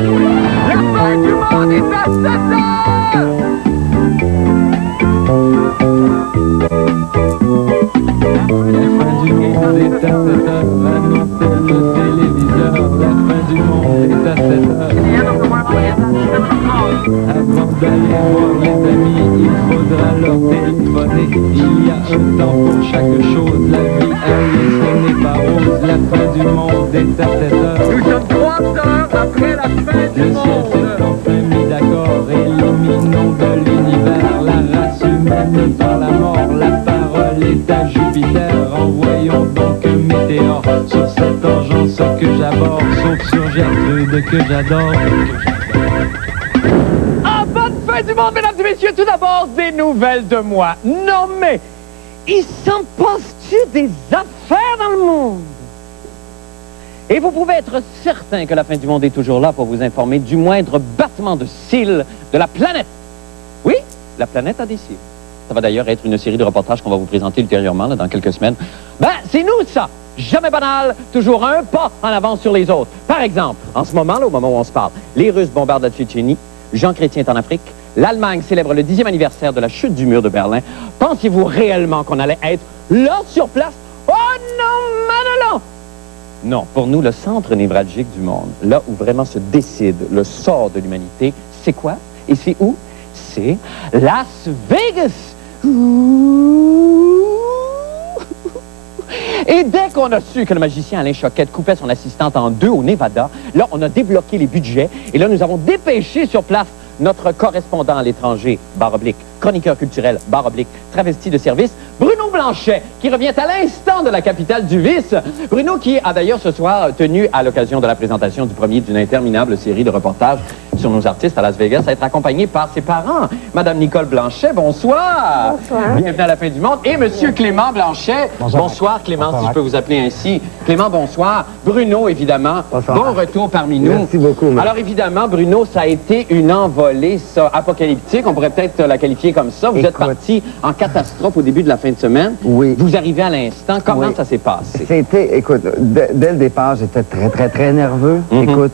La fin du monde est à 7 heures! La fin du monde est à 7 heures, annoncé le téléviseur. La fin du monde est à 7 heures. Avant d'aller voir les amis, il faudra leur téléphoner. Il y a un temps pour chaque chose, la vie, elle, ce n'est pas rose. La fin du monde est à 7 heures. Nous sommes 3 heures après la fin du Le ciel monde. s'est enfin mis d'accord, éliminons de l'univers la race humaine par la mort. La parole est à Jupiter, envoyons donc un météore sur cette engeance que j'aborde, sauf sur Gertrude que j'adore. En bonne fin du monde, mesdames et messieurs, tout d'abord, des nouvelles de moi. Non mais, il s'en passe-tu des affaires dans le monde? Et vous pouvez être certain que la fin du monde est toujours là pour vous informer du moindre battement de cils de la planète. Oui, la planète a des cils. Ça va d'ailleurs être une série de reportages qu'on va vous présenter ultérieurement, là, dans quelques semaines. Ben, c'est nous, ça! Jamais banal, toujours un pas en avance sur les autres. Par exemple, en ce moment, là, au moment où on se parle, les Russes bombardent la Tchétchénie, Jean Chrétien est en Afrique, l'Allemagne célèbre le 10e anniversaire de la chute du mur de Berlin. Pensiez-vous réellement qu'on allait être là, sur place? Oh non, Manelon! Non, pour nous, le centre névralgique du monde, là où vraiment se décide le sort de l'humanité, c'est quoi? Et c'est où? C'est Las Vegas! Ouh. Et dès qu'on a su que le magicien Alain Choquette coupait son assistante en deux au Nevada, là, on a débloqué les budgets et là, nous avons dépêché sur place notre correspondant à l'étranger, barre oblique, chroniqueur culturel, barre oblique, travesti de service, Bruno Blanchet, qui revient à l'instant de la capitale du vice. Bruno qui a d'ailleurs ce soir tenu, à l'occasion de la présentation du premier d'une interminable série de reportages sur nos artistes à Las Vegas, à être accompagné par ses parents. Madame Nicole Blanchet, bonsoir. Bonsoir. Bienvenue à la fin du monde. Et Monsieur Clément Blanchet. Bonsoir Clément, Bonsoir, si je peux vous appeler ainsi. Clément, bonsoir. Bruno, évidemment. Bonsoir. Bon retour parmi nous. Merci beaucoup. Alors évidemment, Bruno, ça a été une envolée, ça, apocalyptique. On pourrait peut-être la qualifier comme ça. Vous êtes parti en catastrophe au début de la fin de semaine. Oui. Vous arrivez à l'instant. Comment Oui. ça s'est passé? C'était, écoute, dès le départ, j'étais très nerveux. Écoute,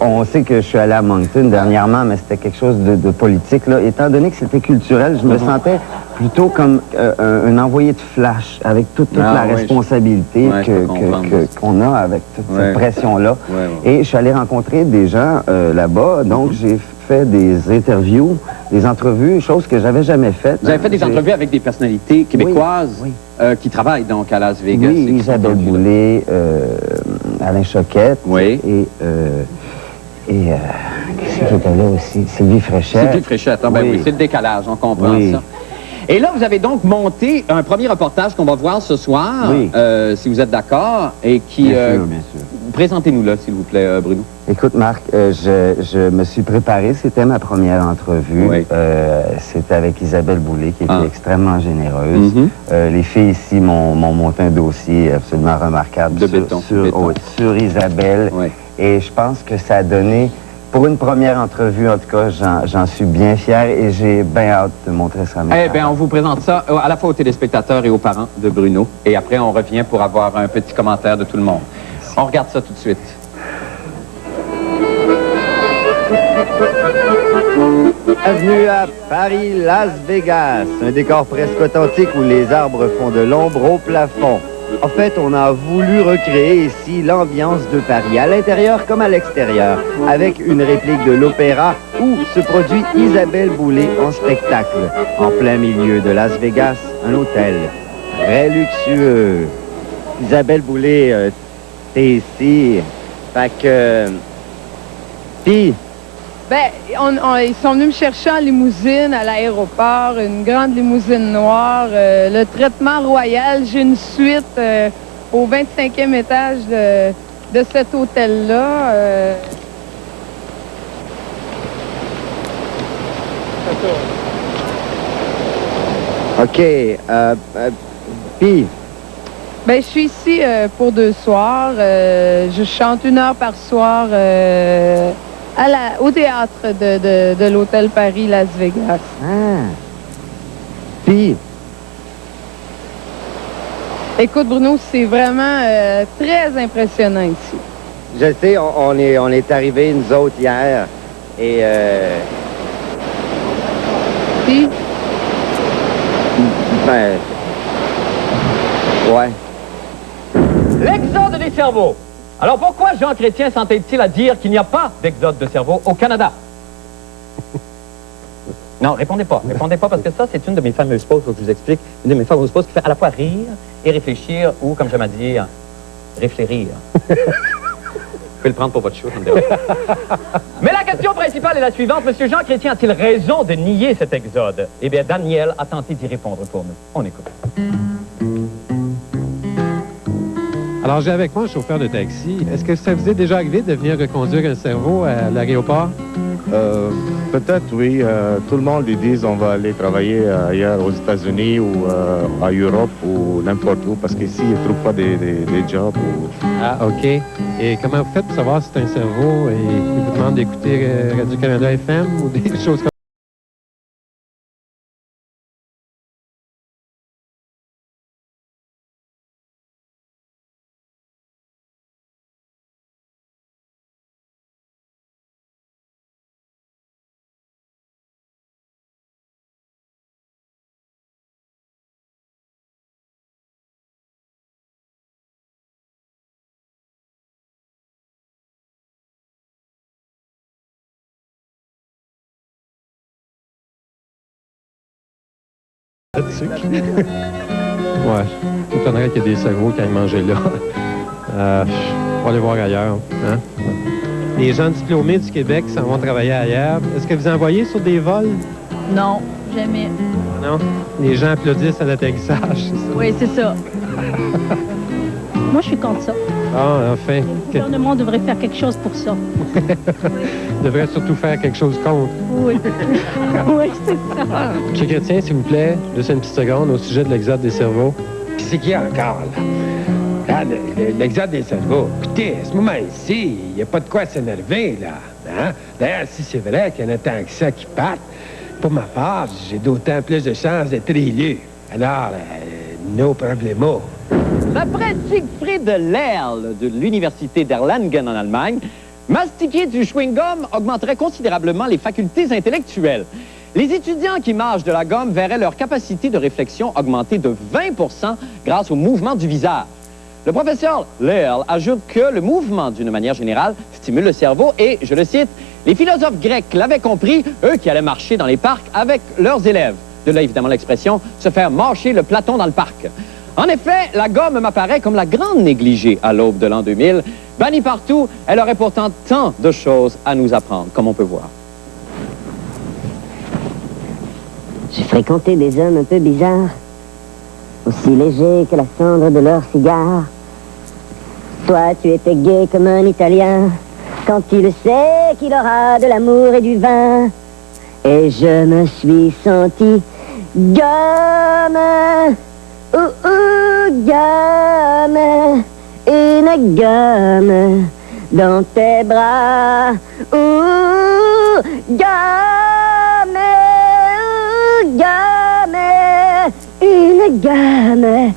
on sait que je suis allé à Moncton dernièrement, mais c'était quelque chose de politique, là. Étant donné que c'était culturel, je me sentais plutôt comme un envoyé de flash, avec toute la responsabilité qu'on a avec toute cette pression-là. Et je suis allé rencontrer des gens là-bas, donc j'ai fait des interviews, des entrevues, choses que j'avais jamais faites. Vous avez fait des entrevues avec des personnalités québécoises qui travaillent donc à Las Vegas. Oui, Isabelle Boulay, Alain Choquette et qui était là aussi? Sylvie Fréchette. Sylvie Fréchette, hein? Ben oui, c'est le décalage, on comprend ça. Et là, vous avez donc monté un premier reportage qu'on va voir ce soir, si vous êtes d'accord, et qui... Bien sûr. Présentez-nous là, s'il vous plaît, Bruno. Écoute, Marc, je me suis préparé. C'était ma première entrevue. C'était avec Isabelle Boulay, qui était extrêmement généreuse. Les filles ici m'ont monté un dossier absolument remarquable sur Isabelle. Et je pense que ça a donné... Pour une première entrevue, en tout cas, j'en suis bien fier et j'ai bien hâte de montrer ça. Eh bien, on vous présente ça à la fois aux téléspectateurs et aux parents de Bruno. Et après, on revient pour avoir un petit commentaire de tout le monde. On regarde ça tout de suite. Bienvenue à Paris, Las Vegas, un décor presque authentique où les arbres font de l'ombre au plafond. En fait, on a voulu recréer ici l'ambiance de Paris, à l'intérieur comme à l'extérieur, avec une réplique de l'opéra où se produit Isabelle Boulay en spectacle. En plein milieu de Las Vegas, un hôtel très luxueux. Isabelle Boulay, t'es ici. Fait que... Puis... Ben, ils sont venus me chercher en limousine à l'aéroport, une grande limousine noire. Le traitement royal, j'ai une suite au 25e étage de cet hôtel-là. OK. Puis... Ben, je suis ici pour 2 soirs. Je chante 1 heure par soir au théâtre de l'Hôtel Paris Las Vegas. Puis... Écoute, Bruno, c'est vraiment très impressionnant ici. Je sais, on est arrivés, nous autres, hier, et... Puis, Ben... Ouais. L'exode des cerveaux. Alors pourquoi Jean Chrétien s'entête-t-il à dire qu'il n'y a pas d'exode de cerveau au Canada? Non, répondez pas parce que ça, c'est une de mes fameuses pauses, faut que je vous explique. Une de mes fameuses pauses qui fait à la fois rire et réfléchir, ou, comme j'aime à dire, réfléchir. Vous pouvez le prendre pour votre show, ça me dérange. Mais la question principale est la suivante. Monsieur Jean Chrétien a-t-il raison de nier cet exode? Eh bien, Daniel a tenté d'y répondre pour nous. On écoute. Alors, j'ai avec moi un chauffeur de taxi. Est-ce que ça vous est déjà arrivé de venir reconduire un cerveau à l'aéroport? Peut-être, oui. Tout le monde lui dit on va aller travailler ailleurs aux États-Unis ou en Europe ou n'importe où parce qu'ici, ils ne trouvent pas des jobs. Ah, OK. Et comment vous faites pour savoir si c'est un cerveau et il vous demande d'écouter Radio-Canada FM ou des choses comme ça? Ouais, je m'étonnerais qu'il y ait des cerveaux qui aillent manger là. On va aller voir ailleurs. Hein? Les gens diplômés du Québec s'en vont travailler ailleurs. Est-ce que vous envoyez sur des vols? Non, jamais. Non? Les gens applaudissent à l'atterrissage, c'est ça? Oui, c'est ça. Moi, je suis contre ça. Ah, enfin. Le gouvernement devrait faire quelque chose pour ça. Devrait surtout faire quelque chose contre. Oui. Oui, c'est ça. M. Chrétien, s'il vous plaît, juste une petite seconde au sujet de l'exode des cerveaux. Puis c'est qui encore, là? Ah, l'exode des cerveaux. Écoutez, à ce moment-ci, il n'y a pas de quoi s'énerver, là. Hein? D'ailleurs, si c'est vrai qu'il y en a tant que ça qui partent, pour ma part, j'ai d'autant plus de chances d'être élu. Alors, no problemo. D'après Siegfried Lehrl de l'université d'Erlangen en Allemagne, mastiquer du chewing-gum augmenterait considérablement les facultés intellectuelles. Les étudiants qui mâchent de la gomme verraient leur capacité de réflexion augmenter de 20% grâce au mouvement du visage. Le professeur Lehrl ajoute que le mouvement, d'une manière générale, stimule le cerveau et, je le cite, « Les philosophes grecs l'avaient compris, eux qui allaient marcher dans les parcs avec leurs élèves. » De là, évidemment, l'expression « se faire mâcher le Platon dans le parc ». En effet, la gomme m'apparaît comme la grande négligée à l'aube de l'an 2000. Bannie partout, elle aurait pourtant tant de choses à nous apprendre, comme on peut voir. J'ai fréquenté des hommes un peu bizarres, aussi légers que la cendre de leur cigare. Toi, tu étais gai comme un Italien, quand il sait qu'il aura de l'amour et du vin. Et je me suis senti gomme. Gomme, une gomme dans tes bras. Gomme, gomme, une gomme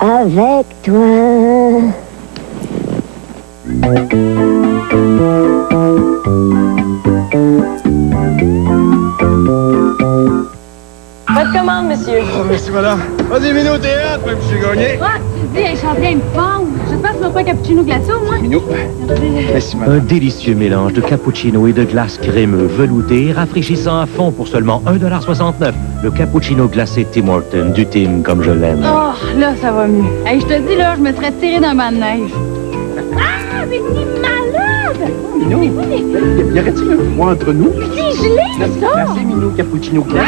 avec toi. Votre commande, monsieur. Oh, merci, madame. Vas-y, Minou, t'es hâte, même si j'ai gagné. Ah, tu dis, elle chante bien une femme. J'espère que tu m'as pas un cappuccino glacé, au moins. Minou. Merci, madame. Un délicieux mélange de cappuccino et de glace crémeux, velouté, rafraîchissant à fond pour seulement 1,69 $. Le cappuccino glacé Tim Hortons, du Tim comme je l'aime. Oh, là, ça va mieux. Hey, je te dis, là, je me serais tiré d'un banc de neige. Ah, mais t'es malade! Minou, y aurait-il un froid entre nous? C'est gelé, ça! Glacé, Minou, cappuccino glacé.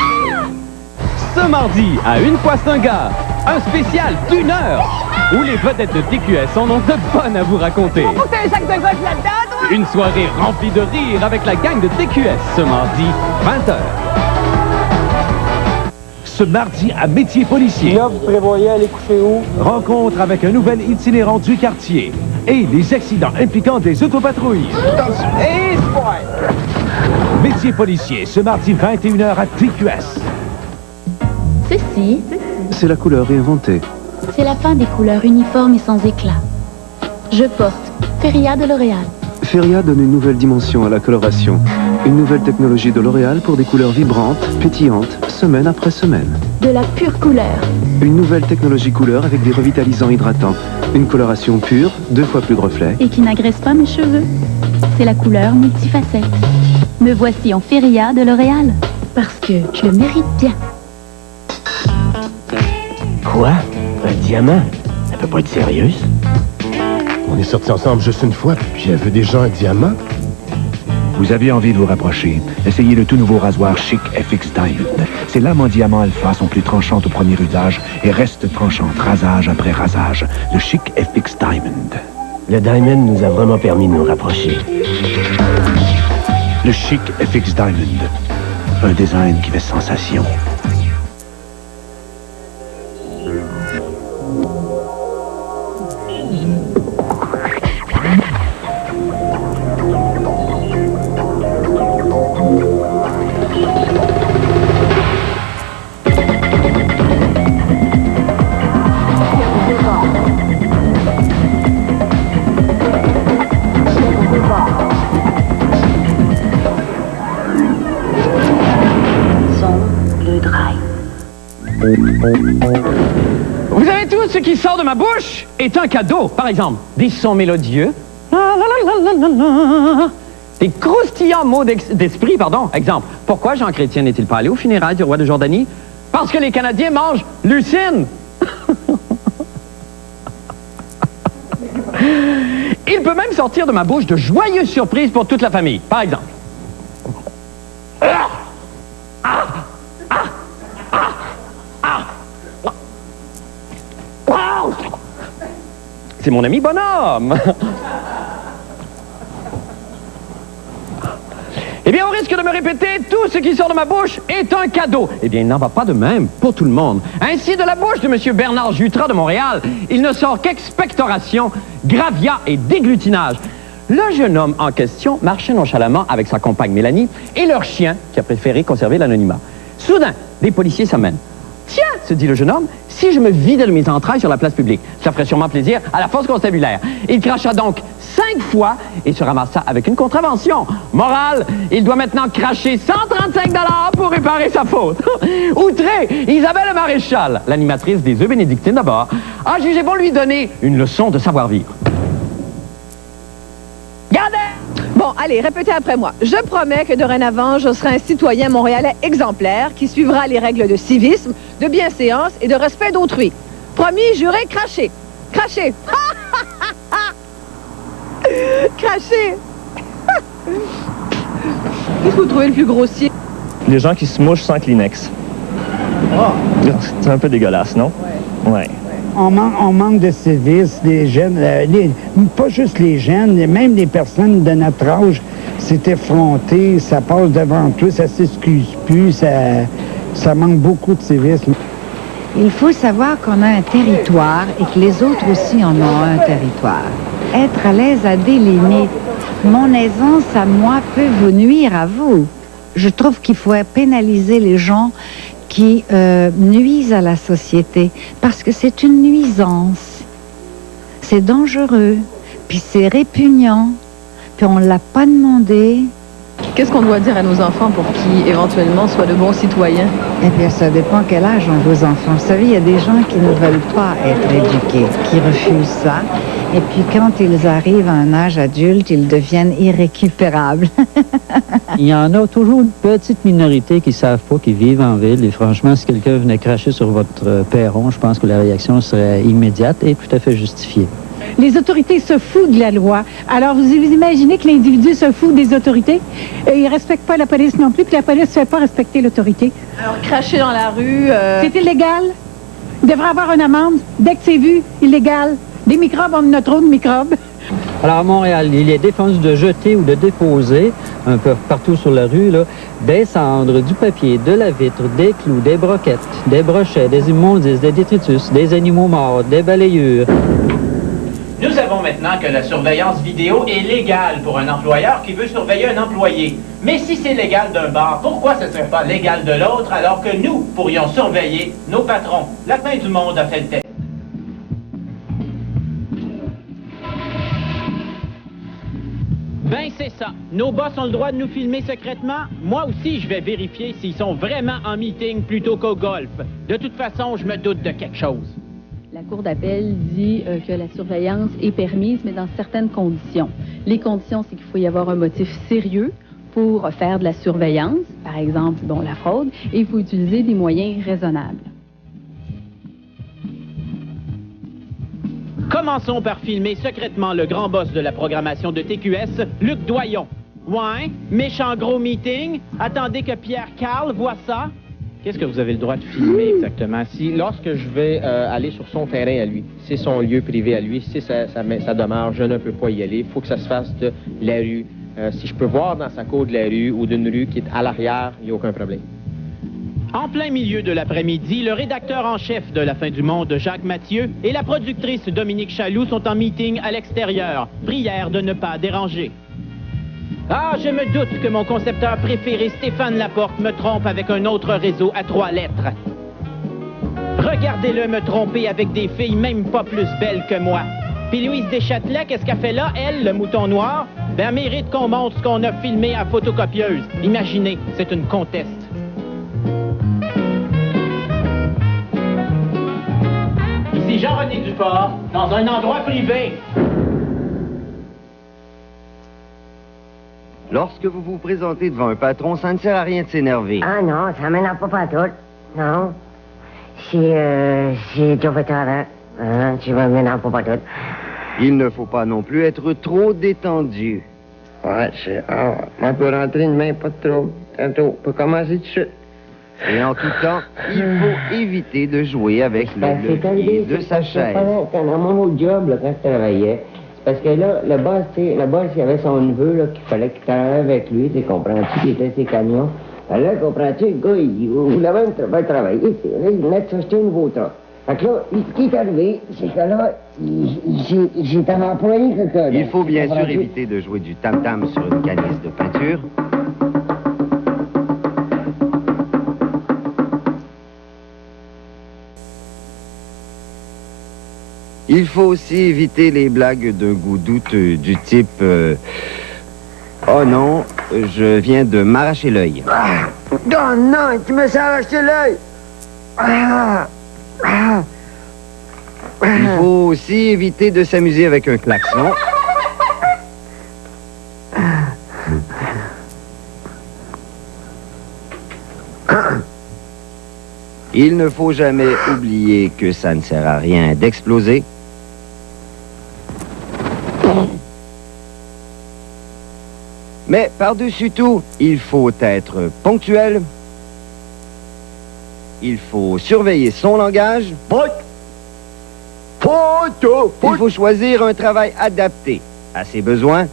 Ce mardi, à Une fois Saint-Gare, un spécial d'1 heure où les vedettes de TQS en ont de bonnes à vous raconter. Faut que t'aies un sac de golf là-dedans, toi! Une soirée remplie de rire avec la gang de TQS ce mardi, 20 h. Ce mardi à Métier policier. Là, vous prévoyez aller coucher où? Rencontre avec un nouvel itinérant du quartier et les accidents impliquant des autopatrouilles. Et sport! Métier policier, ce mardi 21 h à TQS. Ceci, C'est la couleur inventée. c'est la fin des couleurs uniformes et sans éclat. Je porte Feria de L'Oréal. Feria donne une nouvelle dimension à la coloration. Une nouvelle technologie de L'Oréal pour des couleurs vibrantes, pétillantes, semaine après semaine. De la pure couleur. Une nouvelle technologie couleur avec des revitalisants hydratants. Une coloration pure, 2 fois plus de reflets. Et qui n'agresse pas mes cheveux. C'est la couleur multifacette. Me voici en Feria de L'Oréal. Parce que je le mérite bien. Quoi? Un diamant? Elle peut pas être sérieuse? On est sortis ensemble juste une fois, puis elle veut déjà un diamant? Vous avez envie de vous rapprocher? Essayez le tout nouveau rasoir Chic FX Diamond. Ces lames en diamant alpha sont plus tranchantes au premier usage et restent tranchantes rasage après rasage. Le Chic FX Diamond. Le Diamond nous a vraiment permis de nous rapprocher. Le Chic FX Diamond. Un design qui fait sensation. Vous savez tout, ce qui sort de ma bouche est un cadeau. Par exemple, des sons mélodieux, des croustillants mots d'esprit, pardon. Exemple, pourquoi Jean Chrétien n'est-il pas allé aux funérailles du roi de Jordanie? Parce que les Canadiens mangent lucine. Il peut même sortir de ma bouche de joyeuses surprises pour toute la famille. Par exemple. C'est mon ami bonhomme. Eh bien, au risque de me répéter, tout ce qui sort de ma bouche est un cadeau. Eh bien, il n'en va pas de même pour tout le monde. Ainsi, de la bouche de M. Bernard Jutras de Montréal, il ne sort qu'expectoration, gravia et déglutinage. Le jeune homme en question marchait nonchalamment avec sa compagne Mélanie et leur chien qui a préféré conserver l'anonymat. Soudain, des policiers s'amènent. Tiens, se dit le jeune homme, si je me vidais de mes entrailles sur la place publique, ça ferait sûrement plaisir à la force constabulaire. Il cracha donc 5 fois et se ramassa avec une contravention. Morale, il doit maintenant cracher 135 $ pour réparer sa faute. Outré, Isabelle Maréchal, l'animatrice des œufs bénédictines d'abord, a jugé bon lui donner une leçon de savoir-vivre. Gardez! Bon, allez, répétez après moi. Je promets que dorénavant, je serai un citoyen montréalais exemplaire qui suivra les règles de civisme, de bienséance et de respect d'autrui. Promis, juré, craché. Craché. Craché. Qu'est-ce que vous trouvez le plus grossier? Les gens qui se mouchent sans Kleenex. C'est un peu dégueulasse, non? Ouais. On manque de civisme, les jeunes, pas juste les jeunes, même les personnes de notre âge, c'est effronté, ça passe devant tout, ça s'excuse plus, ça manque beaucoup de civisme. Il faut savoir qu'on a un territoire et que les autres aussi en ont un territoire. Être à l'aise a des limites. Mon aisance à moi peut vous nuire à vous. Je trouve qu'il faut pénaliser les gens qui nuisent à la société, parce que c'est une nuisance. C'est dangereux, puis c'est répugnant, puis on ne l'a pas demandé. Qu'est-ce qu'on doit dire à nos enfants pour qu'ils, éventuellement, soient de bons citoyens? Eh bien, ça dépend quel âge ont vos enfants. Vous savez, il y a des gens qui ne veulent pas être éduqués, qui refusent ça. Et puis, quand ils arrivent à un âge adulte, ils deviennent irrécupérables. Il y en a toujours une petite minorité qui ne savent pas, qui vivent en ville. Et franchement, si quelqu'un venait cracher sur votre perron, je pense que la réaction serait immédiate et tout à fait justifiée. Les autorités se foutent de la loi. Alors, vous imaginez que l'individu se fout des autorités? Il ne respecte pas la police non plus, puis la police ne fait pas respecter l'autorité. Alors, cracher dans la rue... C'est illégal. Il devrait avoir une amende. Dès que c'est vu, illégal. Des microbes, on en a trop de microbes. Alors, à Montréal, il est défendu de jeter ou de déposer, un peu partout sur la rue, là, des cendres, du papier, de la vitre, des clous, des broquettes, des brochets, des immondices, des détritus, des animaux morts, des balayures. Nous savons maintenant que la surveillance vidéo est légale pour un employeur qui veut surveiller un employé. Mais si c'est légal d'un bar, pourquoi ce ne serait pas légal de l'autre alors que nous pourrions surveiller nos patrons? La fin du monde a fait le test. Ben, c'est ça. Nos boss ont le droit de nous filmer secrètement. Moi aussi, je vais vérifier s'ils sont vraiment en meeting plutôt qu'au golf. De toute façon, je me doute de quelque chose. La Cour d'appel dit que la surveillance est permise, mais dans certaines conditions. Les conditions, c'est qu'il faut y avoir un motif sérieux pour faire de la surveillance, par exemple, bon, la fraude, et il faut utiliser des moyens raisonnables. Commençons par filmer secrètement le grand boss de la programmation de TQS, Luc Doyon. Ouais, méchant gros meeting. Attendez que Pierre Carl voit ça. Qu'est-ce que vous avez le droit de filmer exactement? Si, lorsque je vais aller sur son terrain à lui, c'est son lieu privé à lui, c'est sa demeure, je ne peux pas y aller. Il faut que ça se fasse de la rue. Si je peux voir dans sa cour de la rue ou d'une rue qui est à l'arrière, il n'y a aucun problème. En plein milieu de l'après-midi, le rédacteur en chef de La Fin du Monde, Jacques Mathieu, et la productrice Dominique Chaloux sont en meeting à l'extérieur. Prière de ne pas déranger. Ah, je me doute que mon concepteur préféré, Stéphane Laporte, me trompe avec un autre réseau à 3 lettres. Regardez-le me tromper avec des filles même pas plus belles que moi. Puis Louise Deschâtelet, qu'est-ce qu'elle fait là, elle, le mouton noir? Ben, mérite qu'on montre ce qu'on a filmé à photocopieuse. Imaginez, c'est une conteste. Ici Jean-René Duport, dans un endroit privé. Lorsque vous vous présentez devant un patron, ça ne sert à rien de s'énerver. Ah non, ça m'énerve pas tout. Non. J'ai tout fait avant. Hein, tu m'énerve pas tout. Il ne faut pas non plus être trop détendu. Ouais, on peut rentrer une main, pas de trop. Tantôt, on peut commencer tout de suite. Et en tout temps, il faut éviter de jouer avec le levier de sa chaise. Dans mon autre job, là, quand je travaillais, parce que là, le boss, il avait son neveu, là, qu'il fallait qu'il travaille avec lui, tu comprends-tu, qui était ses camions. Alors là, comprends-tu, le gars, il voulait même faire travailler, là, il venait de s'acheter un nouveau truck. Fait que là, ce qui est arrivé, c'est que là, j'ai un employé quelqu'un. Il faut bien sûr éviter de jouer du tam-tam sur une canisse de peinture. Il faut aussi éviter les blagues de goût douteux du type oh non, je viens de m'arracher l'œil. Ah, oh non, tu me suis arraché l'œil. Il faut aussi éviter de s'amuser avec un klaxon. Il ne faut jamais oublier que ça ne sert à rien d'exploser. Mais par-dessus tout, il faut être ponctuel. Il faut surveiller son langage. Il faut choisir un travail adapté à ses besoins.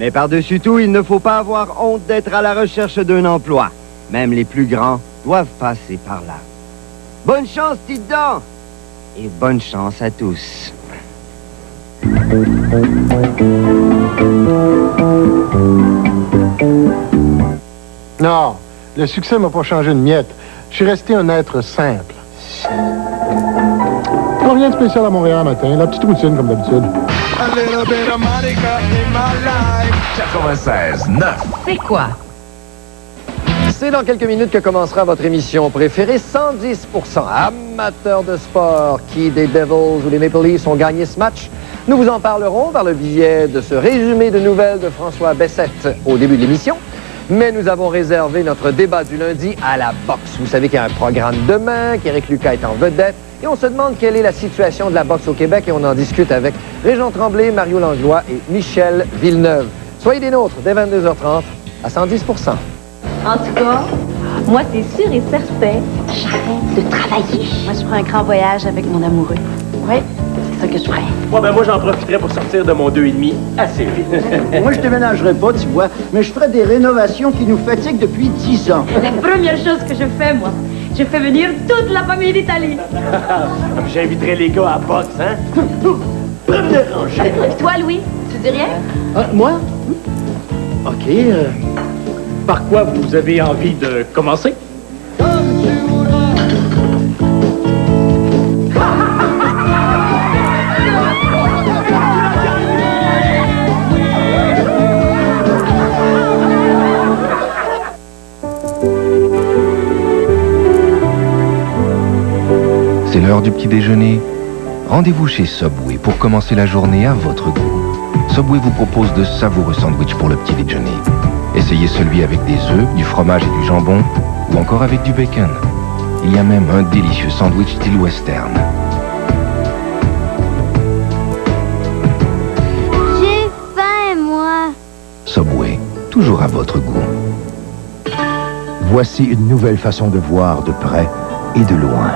Mais par-dessus tout, il ne faut pas avoir honte d'être à la recherche d'un emploi. Même les plus grands doivent passer par là. Bonne chance, petite dent! Et bonne chance à tous. Non, le succès m'a pas changé de miette. Je suis resté un être simple. Rien de spécial à Montréal matin, la petite routine comme d'habitude. 96.9. C'est quoi? C'est dans quelques minutes que commencera votre émission préférée, 110%. Amateurs de sport, qui des Devils ou des Maple Leafs ont gagné ce match? Nous vous en parlerons par le biais de ce résumé de nouvelles de François Bessette au début de l'émission. Mais nous avons réservé notre débat du lundi à la boxe. Vous savez qu'il y a un programme demain, qu'Éric Lucas est en vedette. Et on se demande quelle est la situation de la boxe au Québec. Et on en discute avec Régent Tremblay, Mario Langlois et Michel Villeneuve. Soyez des nôtres dès 22h30 à 110%. En tout cas, moi, c'est sûr et certain, j'arrête de travailler. Moi, je ferai un grand voyage avec mon amoureux. Oui, c'est ça que je ferai. Bon, ben moi, j'en profiterai pour sortir de mon 2,5 assez vite. Moi, je déménagerai pas, tu vois, mais je ferai des rénovations qui nous fatiguent depuis 10 ans. La première chose que je fais, moi, je fais venir toute la famille d'Italie. J'inviterai les gars à boxe, hein? Première rangée. Et toi, Louis, tu dis rien? Moi? OK. Par quoi vous avez envie de commencer? l'heure du petit déjeuner? Rendez-vous chez Subway pour commencer la journée à votre goût. Subway vous propose de savoureux sandwichs pour le petit déjeuner. Essayez celui avec des œufs, du fromage et du jambon, ou encore avec du bacon. Il y a même un délicieux sandwich style western. J'ai faim, moi. Subway, toujours à votre goût. Voici une nouvelle façon de voir de près et de loin.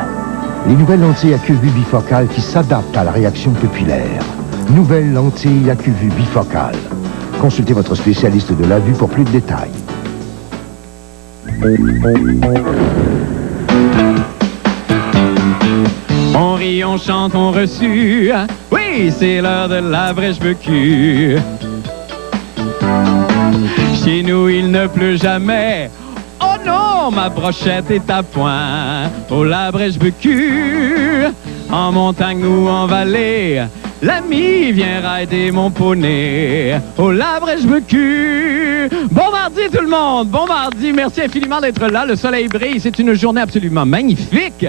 Les nouvelles lentilles à cuve bifocale qui s'adaptent à la réaction puppillaire. Nouvelles lentilles à cuve bifocale. Consultez votre spécialiste de la vue pour plus de détails. On rit, on chante, on reçut. Oui, c'est l'heure de la Brèche-Becu. Chez nous, il ne pleut jamais. Oh non, ma brochette est à point. Oh, la Brèche-Becu, en montagne ou en vallée, l'ami vient rider mon poney. Oh, la Brèche-Becu. Bon mardi tout le monde, bon mardi. Merci infiniment d'être là. Le soleil brille, c'est une journée absolument magnifique.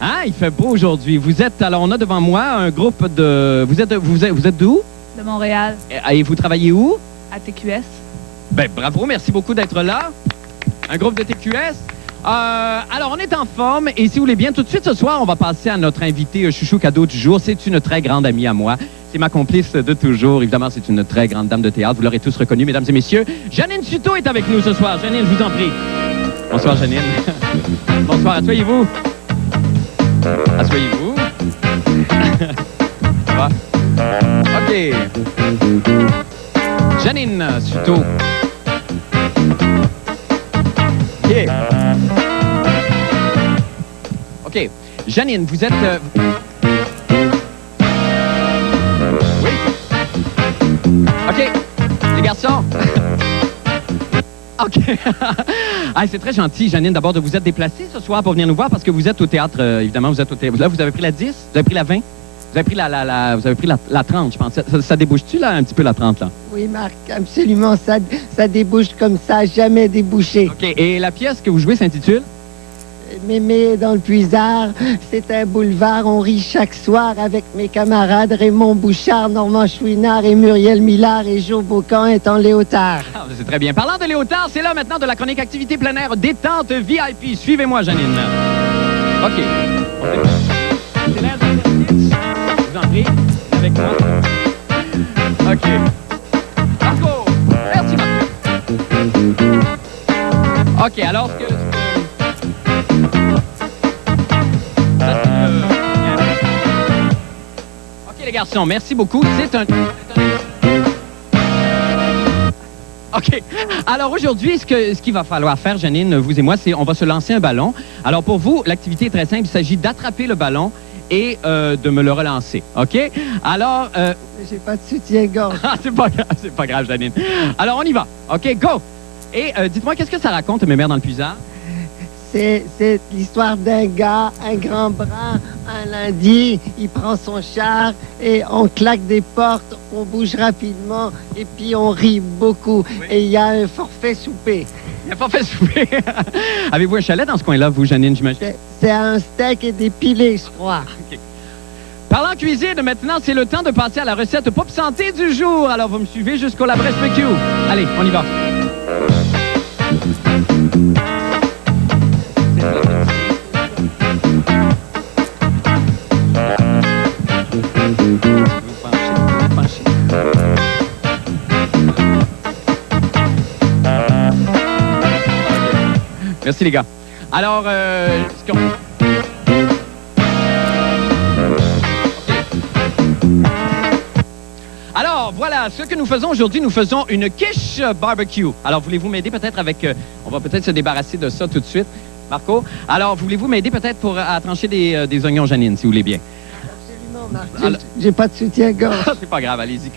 Hein, il fait beau aujourd'hui. Vous êtes, alors on a devant moi un groupe de... Vous êtes d'où? De Montréal. Et vous travaillez où? À TQS. Ben bravo, merci beaucoup d'être là. Un groupe de TQS. Alors, on est en forme et si vous voulez bien, tout de suite ce soir, on va passer à notre invité chouchou cadeau du jour. C'est une très grande amie à moi. C'est ma complice de toujours. Évidemment, c'est une très grande dame de théâtre. Vous l'aurez tous reconnue, mesdames et messieurs. Janine Suto est avec nous ce soir. Janine, je vous en prie. Bonsoir, Janine. Bonsoir, asseyez-vous. Asseyez-vous. Ça va? OK. Janine Suto. OK. OK. Janine, vous êtes... Oui. OK. Les garçons. OK. Ah, c'est très gentil, Janine, d'abord de vous être déplacée ce soir pour venir nous voir parce que vous êtes au théâtre, évidemment, vous êtes au théâtre. Là, vous avez pris la 10, vous avez pris la 20, vous avez pris vous avez pris la 30, je pense. Ça débouche-tu, là, un petit peu, la 30, là? Oui, Marc, absolument, ça débouche comme ça, jamais débouché. OK, et la pièce que vous jouez s'intitule? Mémé dans le Puisard, c'est un boulevard, on rit chaque soir avec mes camarades Raymond Bouchard, Normand Chouinard et Muriel Millard et Joe Beaucamp est en léotard. Ah, c'est très bien. Parlant de léotard, c'est là maintenant de la chronique activité plein air détente VIP. Suivez-moi, Janine. OK. C'est l'air d'exercice. Je vous en prie, avec moi. OK. Marco! Merci, Marco. OK, alors ce que... OK, les garçons, merci beaucoup. C'est un... OK. Alors aujourd'hui, ce qu'il va falloir faire, Janine, vous et moi, c'est on va se lancer un ballon. Alors pour vous, l'activité est très simple. Il s'agit d'attraper le ballon et de me le relancer. OK? Alors... J'ai pas de soutien-gorge. c'est pas grave, Janine. Alors on y va. OK, go! Et dites-moi, qu'est-ce que ça raconte, mes mères dans le Puisard? C'est l'histoire d'un gars, un grand brun, un lundi, il prend son char et on claque des portes, on bouge rapidement et puis on rit beaucoup. Oui. Et il y a un forfait souper. Il y a un forfait souper? Avez-vous un chalet dans ce coin-là, vous, Janine, j'imagine? C'est un steak et des pilés, je crois. Okay. Parlant cuisine, maintenant, c'est le temps de passer à la recette Pop Santé du jour. Alors, vous me suivez jusqu'au La Brèche-Becu. Allez, on y va. Merci les gars. Alors, ce qu'on... Alors, voilà, ce que nous faisons aujourd'hui, nous faisons une quiche barbecue. Alors, voulez-vous m'aider peut-être avec... on va peut-être se débarrasser de ça tout de suite. Marco? Alors, voulez-vous m'aider peut-être à trancher des oignons, Janine, si vous voulez bien? Absolument, Marc. J'ai pas de soutien-gorge. C'est pas grave, allez-y.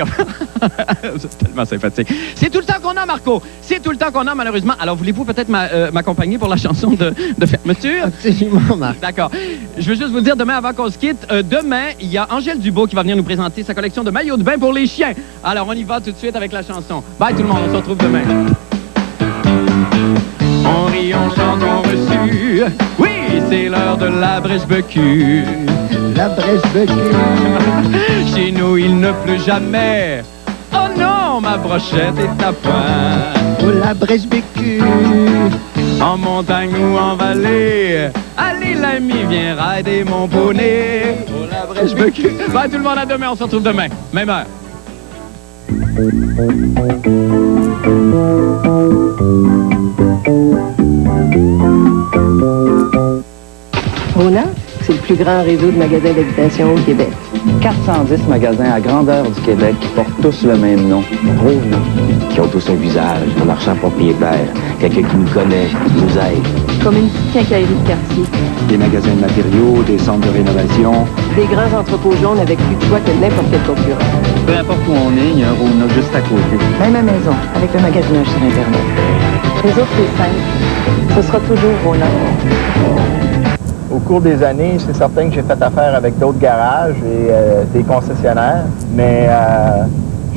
C'est tellement sympathique. C'est tout le temps qu'on a, Marco. C'est tout le temps qu'on a, malheureusement. Alors, voulez-vous peut-être m'accompagner pour la chanson de fermeture? Absolument, Marc. D'accord. Je veux juste vous dire, demain, avant qu'on se quitte, demain, il y a Angèle Dubois qui va venir nous présenter sa collection de maillots de bain pour les chiens. Alors, on y va tout de suite avec la chanson. Bye tout le monde, on se retrouve demain. On rit, on chante, on reçut. Oui, c'est l'heure de la Brèche-Becu. La Brèche-Becu. Chez nous, il ne pleut jamais. Oh non, ma brochette est à point. Oh, la Brèche-Becu. En montagne ou en vallée, allez l'ami, viens rider mon poney. Oh, la Brèche-Becu. Bye tout le monde, à demain, on se retrouve demain, même heure. Rona, c'est le plus grand réseau de magasins d'habitation au Québec. 410 magasins à grandeur du Québec qui portent tous le même nom, Rona. Qui ont tous un visage, un marchand propriétaire, quelqu'un qui nous connaît, qui nous aide. Comme une petite quincaillerie de quartier. Des magasins de matériaux, des centres de rénovation. Des grands entrepôts jaunes avec plus de choix que n'importe quel concurrent. Peu importe où on est, il y a un Rona juste à côté. Même à maison, avec le magasinage sur Internet. Les autres, c'est simple. Ce sera toujours Rona. Au cours des années, c'est certain que j'ai fait affaire avec d'autres garages et des concessionnaires, mais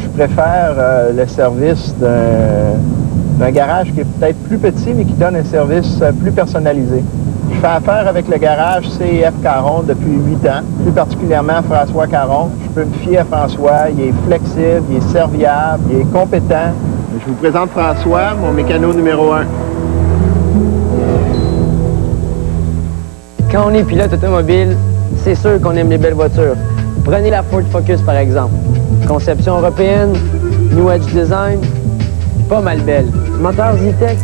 je préfère le service d'un garage qui est peut-être plus petit, mais qui donne un service plus personnalisé. Je fais affaire avec le garage CF Caron depuis 8 ans, plus particulièrement François Caron. Je peux me fier à François, il est flexible, il est serviable, il est compétent. Je vous présente François, mon mécano numéro 1. Quand on est pilote automobile, c'est sûr qu'on aime les belles voitures. Prenez la Ford Focus, par exemple. Conception européenne, New Edge Design, pas mal belle. Moteur Zetec,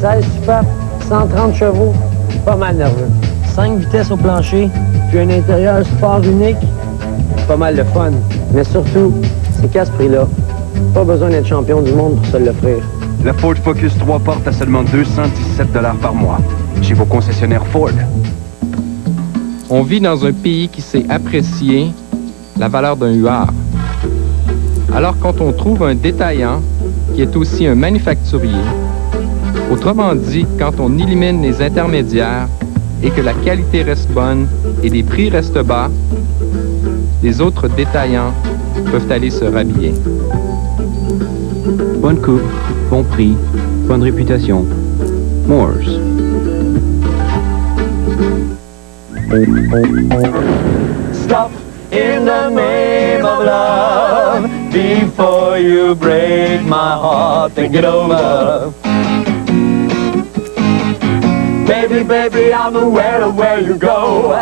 16 soupapes, 130 chevaux, pas mal nerveux. 5 vitesses au plancher, puis un intérieur sport unique, pas mal de fun. Mais surtout, c'est qu'à ce prix-là, pas besoin d'être champion du monde pour se l'offrir. La Ford Focus 3 porte à seulement 217 $ par mois, chez vos concessionnaires Ford. On vit dans un pays qui sait apprécier la valeur d'un huard. Alors quand on trouve un détaillant qui est aussi un manufacturier, autrement dit, quand on élimine les intermédiaires et que la qualité reste bonne et les prix restent bas, les autres détaillants peuvent aller se rhabiller. Bonne coupe, bon prix, bonne réputation. Moores. Stop in the name of love before you break my heart. Think it over. Baby, baby, I'm aware of where you go.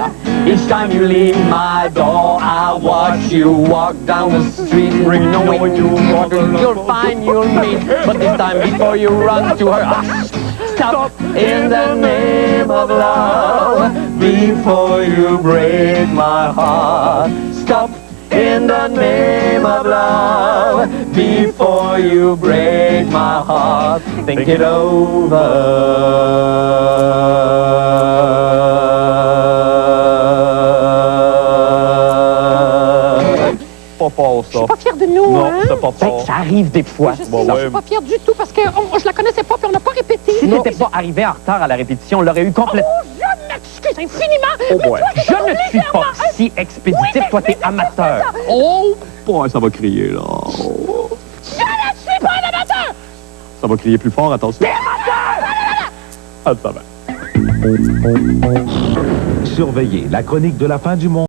Each time you leave my door, I watch you walk down the street. Knowing you walk, you'll find you'll meet. But this time before you run to her, stop in the name of love before you break my heart. Stop in the name of love before you break my heart. Think it Pas fort, ça. Je suis pas fière de nous, non, hein? c'est pas fort. Ça arrive des fois. Je suis pas fière du tout parce que je la connaissais pas puis on n'a pas répété. Si Non. t'étais pas arrivé en retard à la répétition, on l'aurait eu complètement... Oh, je m'excuse infiniment. Oh mais boy. toi, t'es Je comme ne suis pas légèrement- si expéditif. Oui, mais Toi, t'es c'est amateur. ça. Oh, boy, ça va crier, là. Je ne suis pas un amateur. Ça va crier plus fort, attention. Ah, ça va. Surveillez la chronique de la fin du monde.